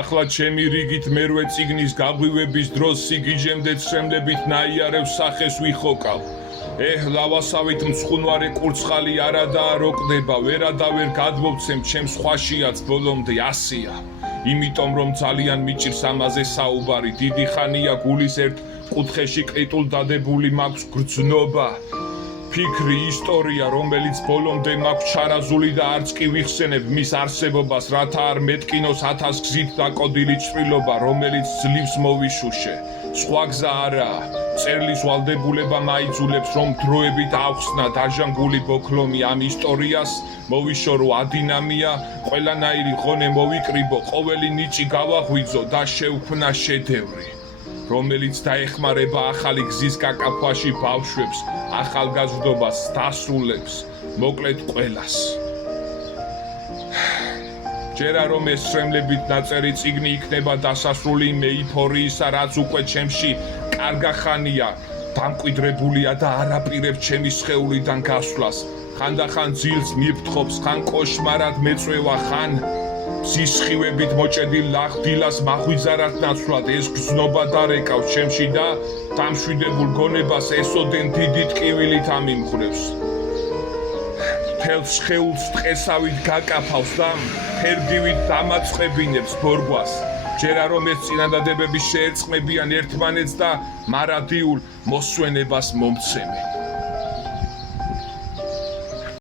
ახლა ჩემი რიგით მერვე წიგნის გაღვივების დროს სიგიჟემდე ცრემლებით ნაიარევ სახეს ვიხოკავ. ლავასავით მცხუნვარე კურცხალი არადაა როკდება, ვერადავერ გადმოვცემ ჩემს ხვაშიაც ბოლომდე ასია. იმიტომ რომ ძალიან მიჭირს ამაზე საუბარი, დიდი ხანია გულის ერთ კუთხეში ყრიტულ დადებული მაქვს გრძნობა. ფიქრი, ისტორია, რომელიც ბოლომდე მაქვს ჩარაზული და არც კი ვიხსენებ მის არსებობას, რათა არ მეტკინოს 1000 გზით დაკოდილი ჭრილობა, რომელიც ძლივს მოვიშუშე. სხვა გზა არაა. წერლის ვალდებულება მაიძულებს, რომ დროებით ავხსნა დაჟანგული ბოქლომი ამ ისტორიას, მოვიშორო ადინამია, ყველანაირი ღონე მოვიკრიბო, ყოველი ნიჭი გავაღვიძო და შევქმნა შედევრი, რომელიც დაეხმარება ახალი გზის კაკაფაში ბავშვებს, ახალგაზრდობას დასრულებს, მოკლედ ყველას. ჯერა რომ ეს ცრემლებით ნაწერი წიგნი იქნება დასასრული იმ ეიფორიისა, რაც უკვე ჩემში კარგა ხანია დამკვიდრებულია და არაპირებს ჩემი სხეულიდან გასვლას. ხანდახან ძილს მიფრთხობს, ხან კოშმარად მეწვევა, ხან სისხივებით მოჭედილ ლახდილას მახვიძარად ნაცვლად. ეს გზნობა დარეკავს ჩემში და დამშვიდებულ გონებას ესოდენ დიდი ტკივილით ამიმხრევს. მთელს სხეულს ტყესავით გაკაფავს და ფერგივით დამაწყებინებს ბორგვას. ჯერა რომ ეს წინადადებები შეერწყმებიან ერთმანეთს და მარადიულ მოსვენებას მომცემენ.